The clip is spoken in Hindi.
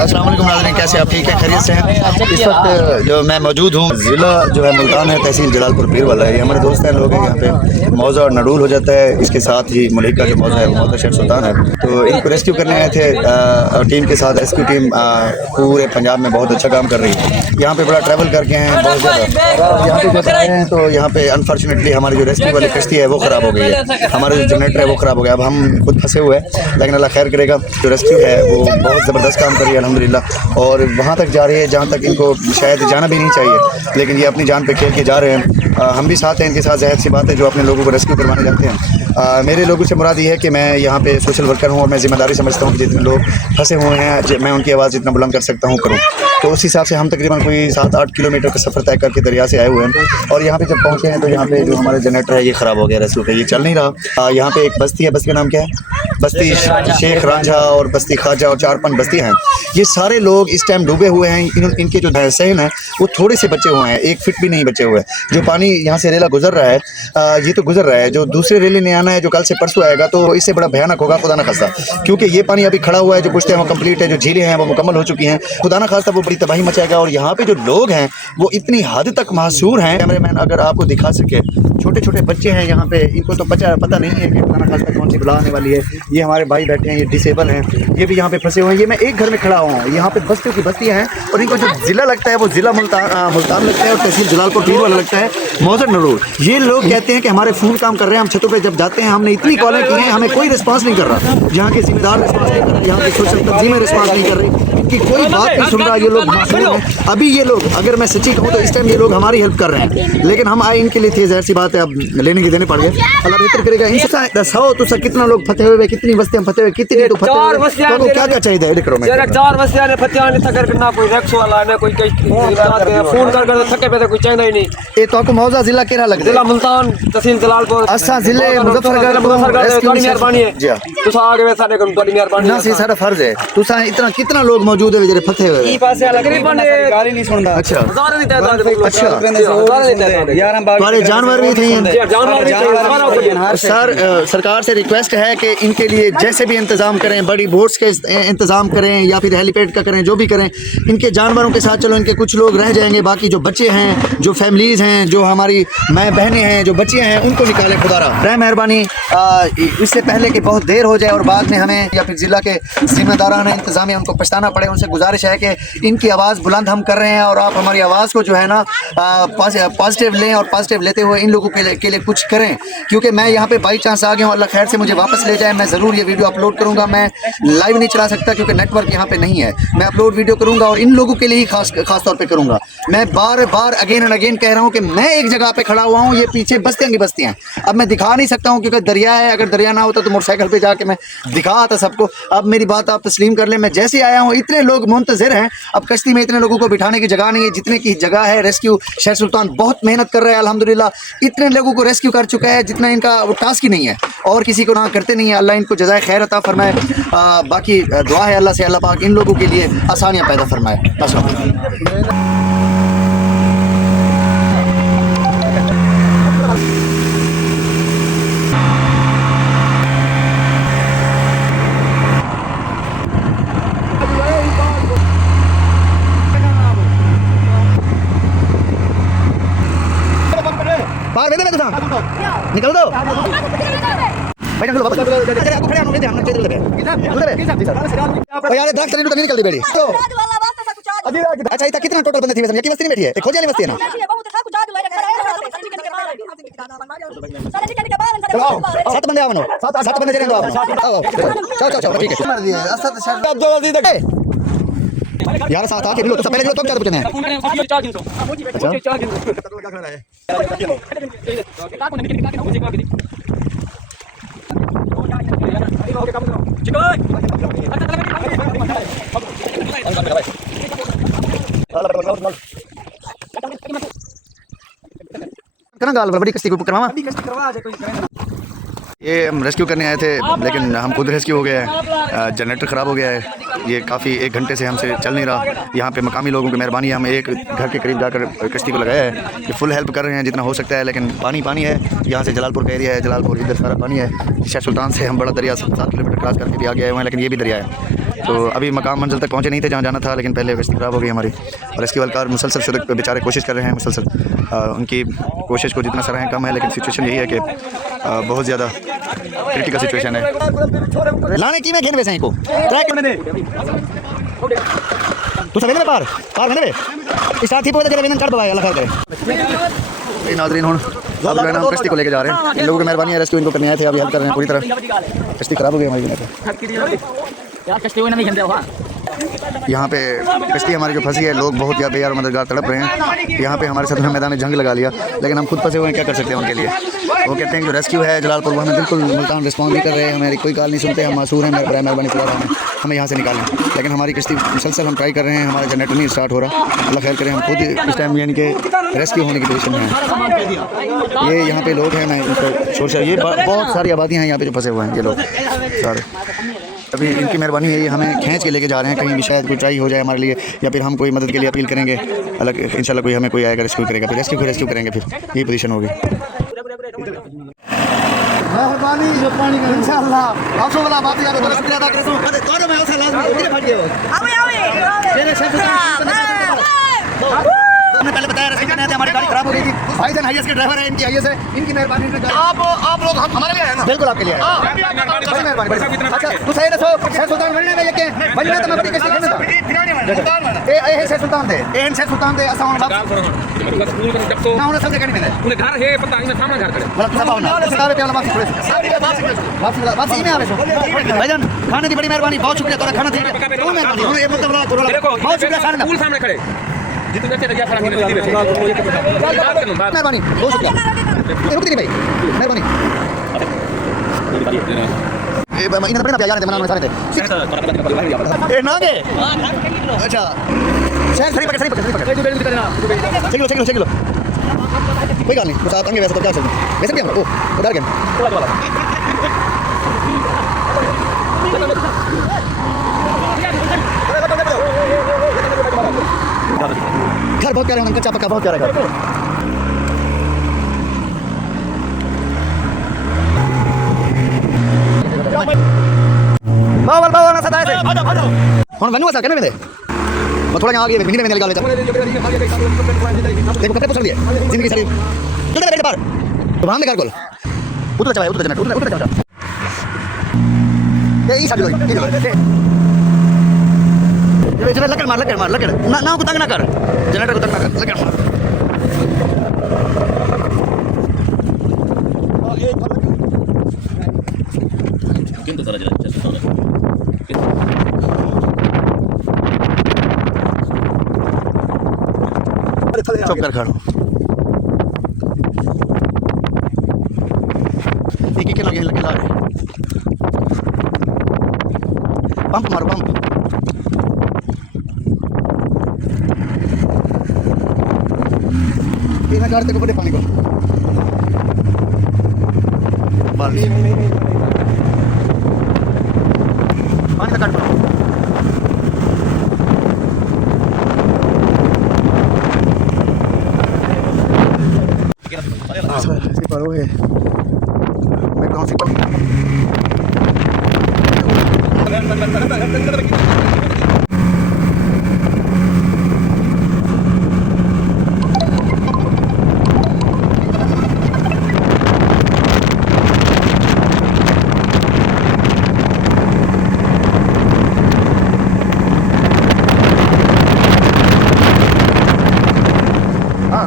अस्सलाम वालेकुम नाज़रीन, कैसे आप? ठीक है, खैरियत से हैं? इस वक्त जो मैं मौजूद हूँ ज़िला जो है मुल्तान है, तहसील जलालपुर पीर वाला है। ये हमारे दोस्त हैं, लोग हैं यहाँ पे। मौज़ा और नडूल हो जाता है, इसके साथ ही मलिका जो मौज़ा है वो मौज़ा शेर सुल्तान है। तो इनको रेस्क्यू करने आए थे टीम के साथ। रेस्क्यू टीम पूरे पंजाब में बहुत अच्छा काम कर रही है। यहाँ पे बड़ा ट्रैवल करके हैं बहुत ज़्यादा। यहाँ पे जब आए हैं तो यहाँ पे अनफॉर्चुनेटली हमारी जो रेस्क्यू वाली कश्ती है वो ख़राब हो गई है। हमारा जो जनरेटर है वो ख़राब हो गया। अब हम खुद फंसे हुए हैं, लेकिन अल्लाह खैर करेगा। जो रेस्क्यू है वो बहुत ज़बरदस्त काम कर रही है अल्हम्दुलिल्लाह, और वहाँ तक जा रही है जहाँ तक इनको शायद जाना भी नहीं चाहिए, लेकिन ये अपनी जान पे खेल के जा रहे हैं। हम भी साथ हैं इनके साथ, ज़ाहिर सी बात है, जो अपने लोगों को रेस्क्यू करवाने जाते हैं। मेरे लोगों से मुराद ये है कि मैं यहाँ पे सोशल वर्कर हूँ और मैं ज़िम्मेदारी समझता हूँ कि जितने लोग फंसे हुए हैं मैं उनकी आवाज़ जितना बुलंद कर सकता हूँ करूँ। तो उस हिसाब से हम तकरीबन कोई 7-8 किलोमीटर का सफ़र तय करके दरिया से आए हुए हैं, और यहाँ पे जब पहुँचे हैं तो यहाँ पे जो हमारा जनरेटर है ये ख़राब हो गया रेस्क्यू का, ये चल नहीं रहा। यहाँ पे एक बस्ती है, बस्ती का नाम क्या है? बस्ती शेख रांझा और बस्ती ख्वाजा और 4-5 बस्तियाँ हैं। ये सारे लोग इस टाइम डूबे हुए हैं। इनके जो सहन है वो थोड़े से बचे हुए हैं, 1 फीट भी नहीं बचे हुए हैं। जो पानी यहाँ से रेला गुजर रहा है ये तो गुजर रहा है, जो दूसरे रेले ने आना है जो कल से परसों आएगा तो इससे बड़ा भयानक होगा खुदा ना खास्ता, क्योंकि ये पानी अभी खड़ा हुआ है। जो पुश्ते हैं वो कंप्लीट है, जो झीलें हैं वो मुकम्मल हो चुकी हैं। खुदा ना खास्ता वो बड़ी तबाही मचाएगा। और यहाँ पे जो लोग हैं वो इतनी हद तक मासूर हैं, कैमरामैन अगर आपको दिखा सके, छोटे छोटे बच्चे हैं यहाँ पे, इनको तो पता नहीं है कि खुदा ना खास्ता कौन सी बला आने वाली है। ये हमारे भाई बैठे हैं, ये डिसेबल हैं, ये भी यहाँ पे फंसे हुए हैं। ये मैं एक घर में खड़ा हुआ हूँ, यहाँ पे बस्तियों की बस्तियाँ हैं, और इनको जो ज़िला लगता है वो ज़िला मुल्तान लगता है, और तहसील जलालपुर पीर वाला लगता है, मौज़ा नडूल। ये लोग कहते हैं कि हमारे फ़ोन काम कर रहे हैं, हम छतों पे जब जाते हैं हमने इतनी कॉलें की हैं, हमें कोई रिस्पांस नहीं कर रहा। यहाँ के ज़िम्मेदार रिस्पांस नहीं कर रहे, यहाँ की सोशल तंजीमें रिस्पांस नहीं कर रही, इनकी कोई बात नहीं सुन रहा। ये लोग मासूम हैं। अभी ये लोग, अगर मैं सच्ची कहूँ तो इस टाइम ये लोग हमारी हेल्प कर रहे हैं, लेकिन हम आए इनके लिए थे, ज़ाहिर सी बात है, अब लेने के देने पड़ गए। अल्लाह बेहतर करेगा। इनसे दसाओ तो कितना लोग फते हुए, कितनी बस्तियाँ फते हुए, कितनी तो फते हुए, तो क्या क्या चाहिए है करो। मैं 4 बस्तियाँ ने फते ने थकर ना कोई रक्स वाला ने कोई फोन कर थके पे कोई चाहिए ही नहीं। ये तो आपको मौज़ा ज़िला केरा लग जिला मुल्तान तहसील जलालपुर असा ज़िले मुजफ्फरगढ़ बड़ी मेहरबानी है। तुस आगे वे सारे को बड़ी मेहरबानी ना सी सारा फर्ज है। तुसा इतना कितना लोग मौजूद है जेरे फते हुए? ई पासे वाला तकरीबन गाली नहीं सुनदा। अच्छा हजार नहीं तय। अच्छा तुम्हारे जानवर भी थे। जानवर सर सरकार से रिक्वेस्ट है कि इनके लिए जैसे भी इंतज़ाम करें, बड़ी बोट्स के इंतज़ाम करें या फिर हेलीपैड का करें, जो भी करें, इनके जानवरों के साथ चलो। इनके कुछ लोग रह जाएंगे, बाकी जो बच्चे हैं, जो फैमिलीज़ हैं, जो हमारी माएँ बहनें हैं, जो बच्चे हैं, उनको निकालें खुदारा रह मेहरबानी। इससे पहले कि बहुत देर हो जाए और बाद में हमें या फिर ज़िला के ज़िम्मेदारान इंतज़ामिया उनको पछताना पड़े, उनसे गुजारिश है कि इनकी आवाज़ बुलंद हम कर रहे हैं, और आप हमारी आवाज़ को जो है ना पॉजिटिव लें, और पॉजिटिव लेते हुए इन लोगों के लिए कुछ करें। क्योंकि मैं यहाँ पे बाई चांस आ गया हूँ, अल्लाह खैर से मुझे वापस ले जाए, मैं ज़रूर ये वीडियो अपलोड करूँगा। मैं लाइव नहीं चला सकता क्योंकि नेटवर्क यहाँ पे नहीं है। मैं अपलोड वीडियो करूँगा और इन लोगों के लिए ही खास तौर पे करूँगा। मैं बार बार अगेन एंड अगेन कह रहा हूँ कि मैं एक जगह पे खड़ा हुआ हूँ, ये पीछे बस्तियाँ की बस्तियाँ। अब मैं दिखा नहीं सकता हूँ क्योंकि दरिया है, अगर दरिया ना होता तो मोटरसाइकिल पे जाके मैं दिखा आता सबको। अब मेरी बात आप तस्लीम कर लें, मैं जैसे आया हूँ इतने लोग मुंतज़िर हैं। अब कश्ती में इतने लोगों को बिठाने की जगह नहीं है जितने की जगह है। रेस्क्यू शेर सुल्तान बहुत मेहनत कर रहा है अल्हम्दुलिल्लाह, इतने लोगों को रेस्क्यू कर चुका है जितना इनका वो टास्क ही नहीं है, और किसी को ना करते नहीं है। अल्लाह इनको जज़ाए खैर अता फरमाए। बाकी दुआ है अल्लाह से, अल्लाह पाक इन लोगों के लिए आसानियाँ पैदा फरमाए। निकल दो भाई, निकलो वापस। अरे आपको खड़े होने दे, हमने चल दे यार, दरख्त नहीं निकल दी बेड़ी। अच्छा इतना कितना टोटल बंदे थे वैसे? ये बस्ती में बैठी है, एक खोजी वाली बस्ती है ना? चलो 7 बंदे आओ, 7 बंदे चले दो आओ। चलो ठीक है। अब जल्दी देखे यार, साथ आके लो तो पहले लो तो क्या पूछने हैं। करना गाल बड़ी कश्ती को करवा ये हम रेस्क्यू करने आए थे, लेकिन हम खुद रेस्क्यू हो गए हैं। जनरेटर ख़राब हो गया है, ये काफ़ी 1 घंटे से हमसे चल नहीं रहा। यहाँ पे मकामी लोगों की मेहरबानी है, हम एक घर के करीब जाकर कश्ती को लगाया है। ये फुल हेल्प कर रहे हैं जितना हो सकता है, लेकिन पानी है। यहाँ से जलालपुर का एरिया है, जलालपुर इधर सारा पानी है। शेर सुल्तान से हम बड़ा दरिया 7 किलोमीटर क्रॉस करके भी आ गए हुए हैं, लेकिन ये भी दरिया है। तो अभी मकाम मंजिल तक पहुँचे नहीं थे जहाँ जाना था, लेकिन पहले किश्ती ख़राब हो गई हमारी। और रेस्क्यू वालकार मुसलसल शुरू बेचारे कोशिश कर रहे हैं, मुसलसल उनकी कोशिश को जितना सराहें कम है, लेकिन सिचुएशन यही है कि बहुत ज़्यादा क्रिटिकल सिचुएशन है। लाने की मैं घेन वैसे को तू सवेरे पार पार मैंने वे स्टार्ट थी पहुंचे जरा कर दवाई अल्लाह करे। नाज़रीन हूँ अब जो है ना हम कश्ती को लेके जा रहे हैं। इन लोगों की मेहरबानी है, रेस्क्यू इनको करने आए थे, अभी हेल्प कर रहे हैं पूरी तरह। कश्ती ख़राब हो गई हमारी यहाँ पे कश्ती हमारी जो फंसी है, लोग बहुत यहाँ पे यार मददगार तड़प रहे हैं। यहाँ पे हमारे साथ उन्होंने मैदान में जंग लगा लिया, लेकिन हम खुद फंसे हुए हैं, क्या कर सकते हैं उनके लिए। वो कहते हैं जो रेस्क्यू है जलालपुर, वो हमें बिल्कुल मुल्तान रिस्पॉन्ड नहीं कर रहे हैं, हमारी कोई कॉल नहीं सुनते, हम मासूर हैं, मेहरबानी खुदा हमें यहाँ से निकालें। लेकिन हमारी कश्ती मुसलसल हम ट्राई कर रहे हैं, हमारा जनरेटर नहीं स्टार्ट हो रहा। अल्लाह खैर करें, हम खुद इस टाइम यानी कि रेस्क्यू होने की पोजीशन में हैं। ये यहाँ पे लोग हैं, मैं इनको शोर ये बहुत सारी आबादियाँ हैं यहाँ पे जो फंसे हुए हैं ये लोग सारे। अभी इनकी मेहरबानी है, ये हमें खींच के लेके जा रहे हैं, कहीं भी शायद कोई ट्राई हो जाए हमारे लिए, या फिर हम कोई मदद के लिए अपील करेंगे। अलग इंशाल्लाह कोई हमें कोई आएगा रेस्क्यू करेगा, फिर रेस्क्यू करेंगे, फिर यही पोजीशन होगी। मेहरबानी जो पानी का इंशाल्लाह आपसे वाला बात यार तो शुक्रिया अदा करता हूं। तो मैं उसे लाजमी कितने फट गए हो तेरे शेख हमने पहले बताया रेस्क्यू करने थे, हमारी गाड़ी खराब हो गई थी। भाईजान हाईएस के ड्राइवर है, इनकी हाईएस है, इनकी मेहरबानी से आप लोग हमारे लिए है ना, बिल्कुल आपके लिए है। बड़ी मेहरबानी। अच्छा तू सही रहो, शेख सुल्तान बनने में लेके बनने तो मैं बड़ी किसी करने था ए शेख सुल्तान दे एन शेख सुल्तान दे असा ना उन्हें सब जगह नहीं उन्हें घर है पता नहीं सामने घर करे मतलब सब होना उसका पे वाला वापसी में आवे सो भाईजान खाने की बड़ी मेहरबानी, बहुत शुक्रिया तेरा खाना ठीक है। तो मेहरबानी हमें ये मतलब बहुत शुक्रिया खाने स्कूल सामने खड़े जितने बच्चे लगे फराकी नदी में मेहरबानी, बहुत शुक्रिया। रुक नहीं भाई मेहरबानी। ए इन्हें पड़ना प्यार ने मना सारे थे ए ना के अच्छा शेख सही पकड़ चलो कोई गल नहीं बस आप आएंगे वैसे तो क्या चल वैसे भी हम ओ उधर गए घर बहुत प्यारा है, कच्चा पक्का बहुत प्यारा है। बावल ना सदा है हुन बनवा सा कहने में मैं थोड़ा यहां आ गया मिनी में निकाल लेता देखो कपड़े पसंद दिए जिंदगी सारी चल बेटे बाहर तो वहां में कर बोल उधर चला उधर चला ये साइड लो ये जब लकड़ मार ना को तंग ना कर जनरेटर को तंग ना कर लकड़ मार किंतु सारा जरा चुप कर खड़ो एक के लगे ला रहे पंप मारो पंप ये मैं करते को बड़े पानी को पानी का काट पड़ो ऐसे पड़ो है मैं कौन सी हाँ